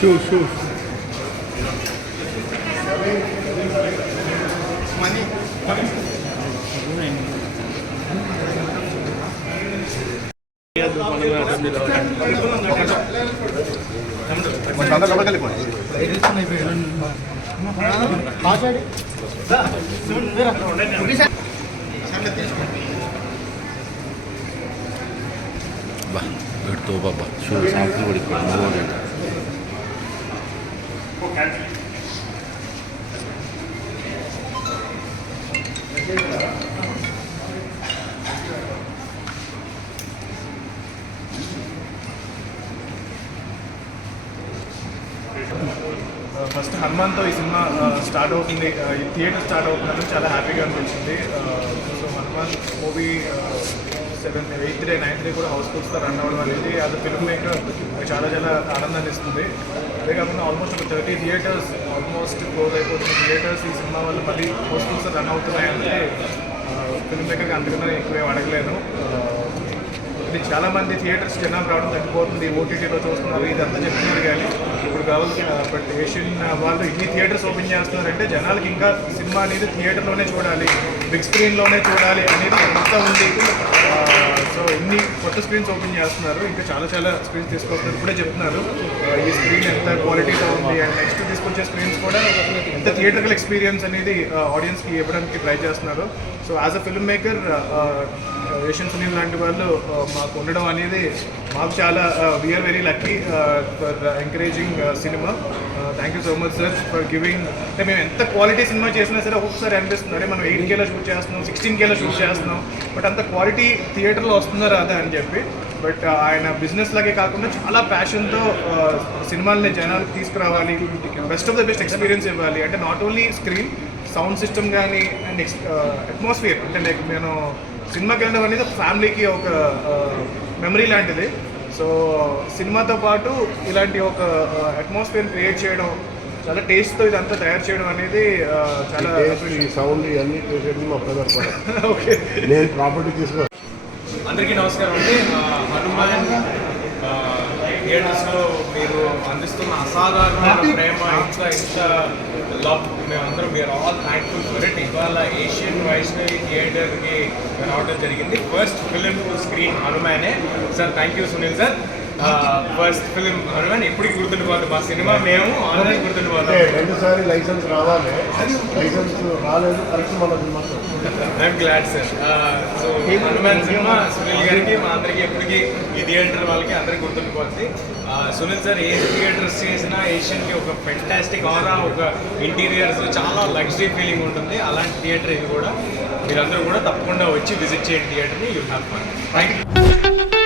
Shoes. Money. तो बाबा show सामने बड़ी ఫస్ట్ హనుమాన్తో ఈ సినిమా స్టార్ట్ అవుతుంది, ఈ థియేటర్ స్టార్ట్ అవుతుందని చాలా హ్యాపీగా అనిపించింది. So Hanuman movie 7th, 8th day 9th day కూడా హౌస్ఫుల్స్తో రన్ అవ్వడం అనేది యాజ్ అ ఫిల్మ్ మేకర్ చాలా ఆనందాన్ని ఇస్తుంది. అదే కాకుండా ఆల్మోస్ట్ ఒక 30 థియేటర్స్ ఆల్మోస్ట్ క్లోజ్ అయిపోతున్న థియేటర్స్ ఈ సినిమా వల్ల మళ్ళీ హౌస్ఫుల్స్తో రన్ అవుతున్నాయంటే ఫిల్మ్ మేకర్కి అంతకన్నా ఎక్కువ అడగలేను. ఇది చాలామంది థియేటర్స్ జనాలు రావడం తగ్గిపోతుంది, ఓటీటీలో చూస్తున్నారు, ఇదంతా చెప్తున్నారు. కానీ ఇప్పుడు కావాల్సిన బట్ ఏషియన్ వాళ్ళు ఇన్ని థియేటర్స్ ఓపెన్ చేస్తున్నారంటే జనాలకి ఇంకా సినిమా అనేది థియేటర్లోనే చూడాలి, బిగ్ స్క్రీన్లోనే చూడాలి అనేది ఎంత ఉంది. సో ఇన్ని కొత్త స్క్రీన్స్ ఓపెన్ చేస్తున్నారు, ఇంకా చాలా స్క్రీన్స్ తీసుకొస్తున్నారు. ఇప్పుడే చెప్తున్నారు ఈ స్క్రీన్ ఎంత క్వాలిటీతో ఉంది అండ్ నెక్స్ట్ తీసుకొచ్చే స్క్రీన్స్ కూడా ఎంత థియేటర్కల్ ఎక్స్పీరియన్స్ అనేది ఆడియన్స్కి ఇవ్వడానికి ట్రై చేస్తున్నారు. So as a film maker Asian Sunil లాంటి వాళ్ళు మాకు ఉండడం అనేది మాకు చాలా we're very lucky for encouraging cinema. Thank you so much sir for giving. అంటే మేము ఎంత క్వాలిటీ సినిమా చేసినా సరే ఒక్కొక్కసారి అనిపిస్తుంది అరే మనం 8Kలో షూట్ చేస్తున్నాం, 16Kలో షూట్ చేస్తున్నాం, బట్ అంత క్వాలిటీ థియేటర్లో వస్తుందా రాదా అని చెప్పి. బట్ ఆయన బిజినెస్ లాగే కాకుండా చాలా ప్యాషన్తో సినిమాలని జనాలకు తీసుకురావాలి, best of the best experience ఇవ్వాలి. అంటే not only screen, sound system కానీ అండ్ అట్మాస్ఫియర్. అంటే లైక్ నేను సినిమాకి వెళ్ళడం అనేది ఒక ఫ్యామిలీకి ఒక మెమరీ లాంటిది. సో సినిమాతో పాటు ఇలాంటి ఒక అట్మాస్ఫియర్ క్రియేట్ చేయడం, చాలా టేస్ట్తో ఇదంతా తయారు చేయడం అనేది చాలా సౌండ్ ఇవన్నీ ఓకే. నేను ప్రాపర్టీ తీసుకో. అందరికీ నమస్కారం అండి. హనుమాన్ థియేటర్స్లో మీరు అందిస్తున్న అసాధారణమైన ప్రేమ, ఇంత లవ్, మేమందరం we are all thankful for it. ఇవాళ ఏషియన్ వైష్ణవి థియేటర్కి రావడం జరిగింది. ఫస్ట్ ఫిలిం టు స్క్రీన్ హనుమానే. Sir thank you Sunil sir. First film Hanuman ఎప్పటికి గుర్తుండిపోతుంది, మా సినిమా మేము అందరికీ గుర్తుండిపోతాం. 2సారి లైసెన్స్ రావాలి, లైసెన్స్ రాలేదు, కరెక్ట్ మన సినిమా. I'm glad sir. So Hanuman సినిమా సునీల్ గారికి మా అందరికీ ఎప్పటికీ ఈ థియేటర్ వాళ్ళకి అందరికీ గుర్తుండిపోతుంది. సునీల్ సార్ ఏ థియేటర్స్ చేసినా ఏషియన్కి ఒక ఫెంటాస్టిక్ ఆరా, ఒక ఇంటీరియర్స్ చాలా లగ్జరీ ఫీలింగ్ ఉంటుంది. అలాంటి థియేటర్ ఇది కూడా. మీరందరూ కూడా తప్పకుండా వచ్చి విజిట్ చేయండి థియేటర్ని. You have fun. Thank you.